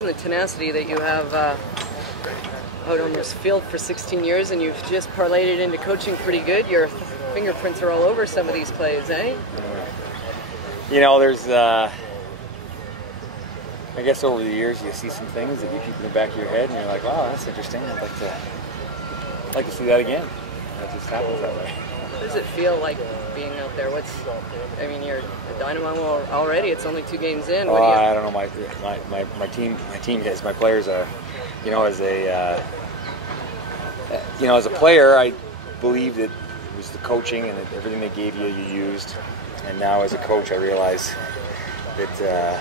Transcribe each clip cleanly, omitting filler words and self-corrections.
The tenacity that you have out on this field for 16 years, and you've just parlayed it into coaching pretty good. Your fingerprints are all over some of these plays, eh? You know, there's, I guess over the years you see some things that you keep in the back of your head, and you're like, wow, that's interesting. I'd like to see that again. And it just happens that way. What does it feel like being out there? I mean, you're a dynamo already. It's only 2 games in. Oh, I don't know. My team guys, my players are, you know, as a player, I believe that it was the coaching and that everything they gave you, you used. And now as a coach, I realize that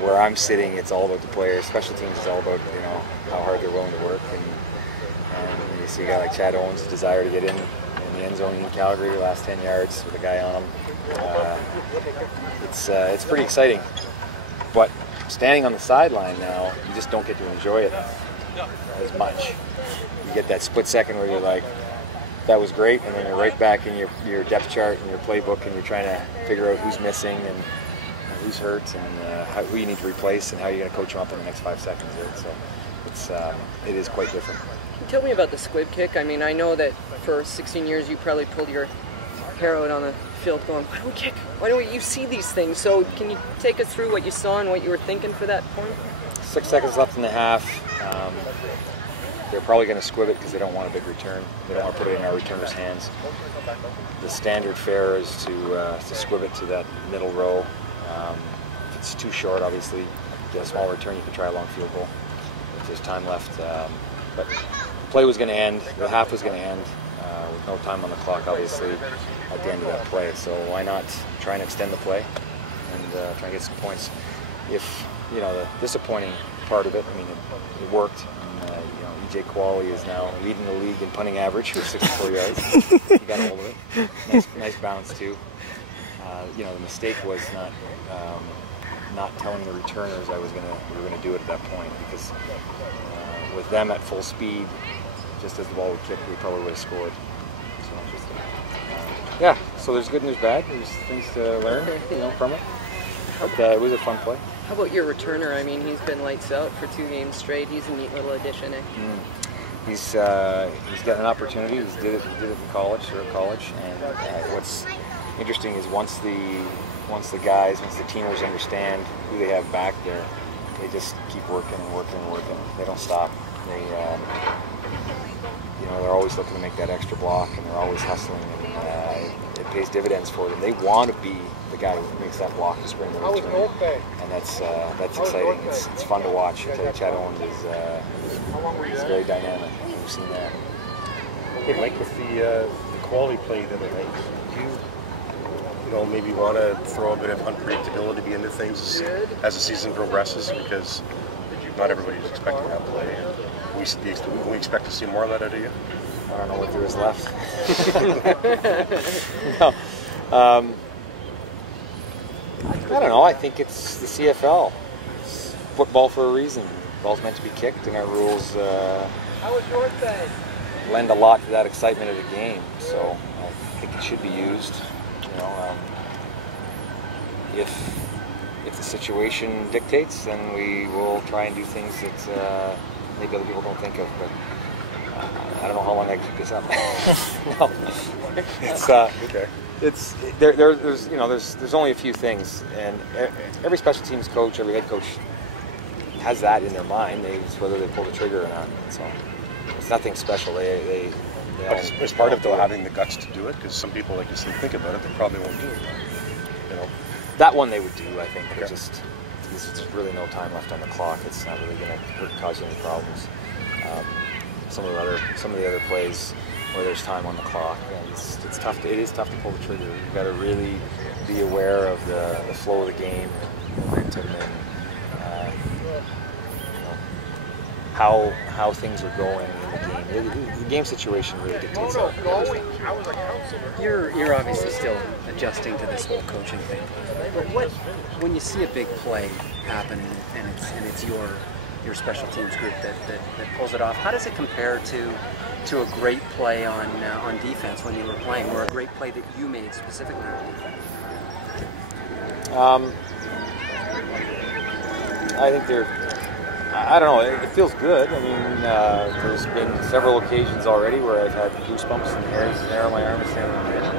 where I'm sitting, it's all about the players. Special teams is all about, you know, how hard they're willing to work. And you see a guy like Chad Owens' desire to get in the end zone in Calgary, last 10 yards with a guy on him. It's pretty exciting. But standing on the sideline now, you just don't get to enjoy it as much. You get that split second where you're like, that was great, and then you're right back in your depth chart and your playbook, and you're trying to figure out who's missing and who's hurt and who you need to replace and how you're going to coach them up in the next 5 seconds. So it is quite different. Tell me about the squib kick. I mean, I know that for 16 years you probably pulled your hair out on the field going, why don't we kick? Why don't you see these things? So can you take us through what you saw and what you were thinking for that point? 6 seconds left in the half. They're probably going to squib it because they don't want a big return. They don't want to put it in our returner's hands. The standard fare is to squib it to that middle row. If it's too short, obviously, get a small return, you can try a long field goal if there's time left. But the play was going to end, the half was going to end with no time on the clock, obviously, at the end of that play. So why not try and extend the play and try and get some points? If, you know, the disappointing part of it, I mean, it worked. You know, EJ Qualley is now leading the league in punting average with 64 yards. He got a hold of it. Nice bounce too. You know, the mistake was not telling the returners we were gonna do it at that point, because with them at full speed, just as the ball would kick, we probably would have scored. Yeah, so there's good and there's bad. There's things to learn, you know, from it. But it was a fun play. How about your returner? I mean, he's been lights out for 2 games straight. He's a neat little addition, eh? He's got an opportunity. He did it in college, and what's interesting is once the teamers understand who they have back there, they just keep working and working and working. They don't stop. They, you know, they're always looking to make that extra block, and they're always hustling, and it pays dividends for them. They want to be the guy who makes that block to spring the return, and that's exciting. It's fun to watch. I tell you, Chad Owens is very dynamic. We've seen that. Hey, Mike, with the quality play the other night, do you know, maybe want to throw a bit of unpredictability into things as the season progresses, because not everybody's expecting that play. We expect to see more of that out of you. I don't know what there is left. No. I don't know. I think it's the CFL. It's football for a reason. The ball's meant to be kicked, and our rules lend a lot to that excitement of the game. So I think it should be used. You know, if the situation dictates, then we will try and do things that maybe other people don't think of. But I don't know how long I can keep this up. No. It's okay. There's only a few things, and every special teams coach, every head coach has that in their mind. It's whether they pull the trigger or not. So it's nothing special. But it's part of, though, having the guts to do it, because some people, like you said, think about it, they probably won't do it. You know, that one they would do, I think. Okay. There's really no time left on the clock. It's not really going to cause you any problems. Some of the other plays where there's time on the clock, and it's tough. It is tough to pull the trigger. You've got to really be aware of the flow of the game, momentum, and how things are going in the game. The game situation really dictates everything. You're obviously still adjusting to this whole coaching thing, but when you see a big play happen and it's your special teams group that pulls it off, how does it compare to a great play on defense when you were playing, or a great play that you made specifically on defense? I think they're. I don't know. It feels good. I mean, there's been several occasions already where I've had goosebumps and hair on my arm and standing on the edge,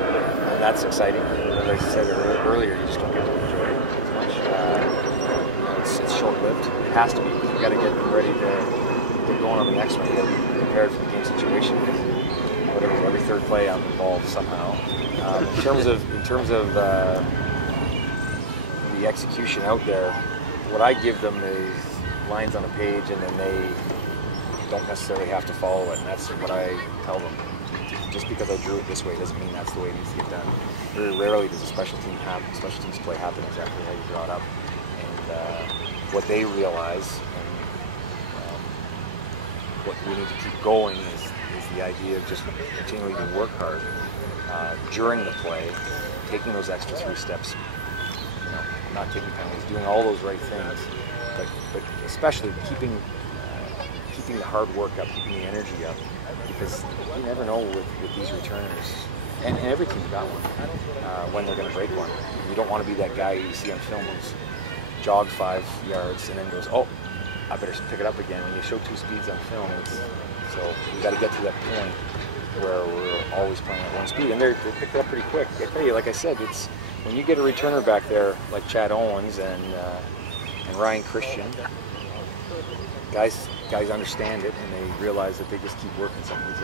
and that's exciting. As I said earlier, you just don't get to enjoy it as much. It's short-lived. It has to be. You got to get ready to get going on the next one. You got to be prepared for the game situation. Whatever, every third play, I'm involved somehow. In terms of the execution out there, what I give them is lines on a page, and then they don't necessarily have to follow it, and that's what I tell them. Just because I drew it this way doesn't mean that's the way it needs to get done. Very rarely does a special teams play happen exactly how you draw it up, and what they realize and what we need to keep going is the idea of just continuing to work hard during the play, taking those extra 3 steps, not taking penalties, doing all those right things, but especially keeping the hard work up, keeping the energy up, because you never know with these returners, and every team's got one, when they're going to break one. You don't want to be that guy you see on film who's jogged 5 yards and then goes, oh, I better pick it up again. When you show 2 speeds on film, so we got to get to that point where we're always playing at 1 speed, and they picked it up pretty quick. I tell you, like I said, it's when you get a returner back there like Chad Owens and Ryan Christian, guys understand it, and they realize that they just keep working something.